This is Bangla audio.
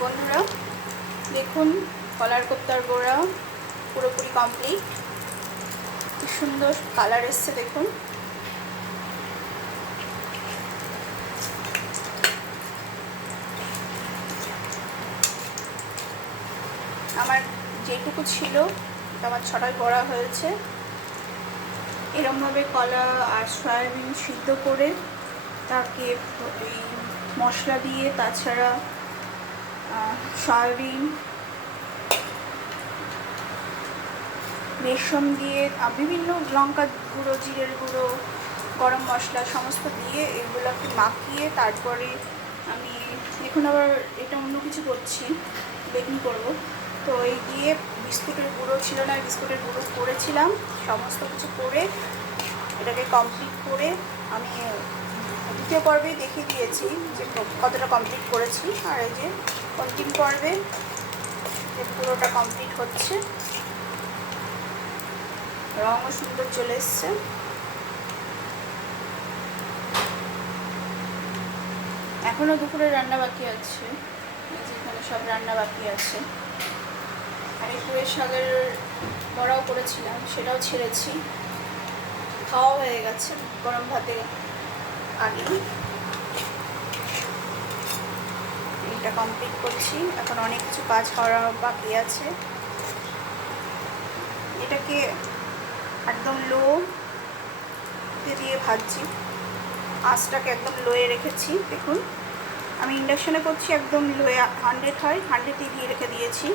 বন্ধুরা দেখুন কলার কোপ্তার গোড়া পুরোপুরি কমপ্লিট। কি সুন্দর কালার এসছে দেখুন। আমার যেটুকু ছিল আমার 6টায় বড়া হয়েছে। এরমভাবে কলা আর সয়াবিন সিদ্ধ করে তাকে এই মশলা দিয়ে, তাছাড়া সয়াবিন, বেসন দিয়ে, বিভিন্ন লঙ্কা গুঁড়ো, জিরের গুঁড়ো, গরম মশলা সমস্ত দিয়ে এগুলোকে মাখিয়ে তারপরে আমি এখন আবার এটা অন্য কিছু করছি, বেকিং করব। তো এই দিয়ে বিস্কুটের গুঁড়ো ছিল না, বিস্কুটের গুঁড়ো করেছিলাম। সমস্ত কিছু করে এটাকে কমপ্লিট করে আমি দ্বিতীয় পর্বে দেখিয়ে দিয়েছি যে কতটা কমপ্লিট করেছি। আর এই যে অন্তিম পর্বে যে পুরোটা কমপ্লিট হচ্ছে, রঙও সুন্দর চলে এসছে। এখনো দুপুরে রান্না বাকি আছে, এখানে সব রান্না বাকি আছে। আর এই পুঁই শাকের বড়াও করেছিলাম, সেটাও ছেড়েছি, খাওয়া হয়ে গেছে গরম ভাতে আগে। এটা কমপ্লিট করছি, এখন অনেক কিছু কাজ করা বাকি আছে। এটাকে একদম লো দিয়ে ভাজছি, আঁচটাকে একদম লোয়ে রেখেছি। দেখুন আমি ইন্ডাকশানে করছি, একদম লোয়ে 100 হয়, 100 দিয়ে রেখে দিয়েছি।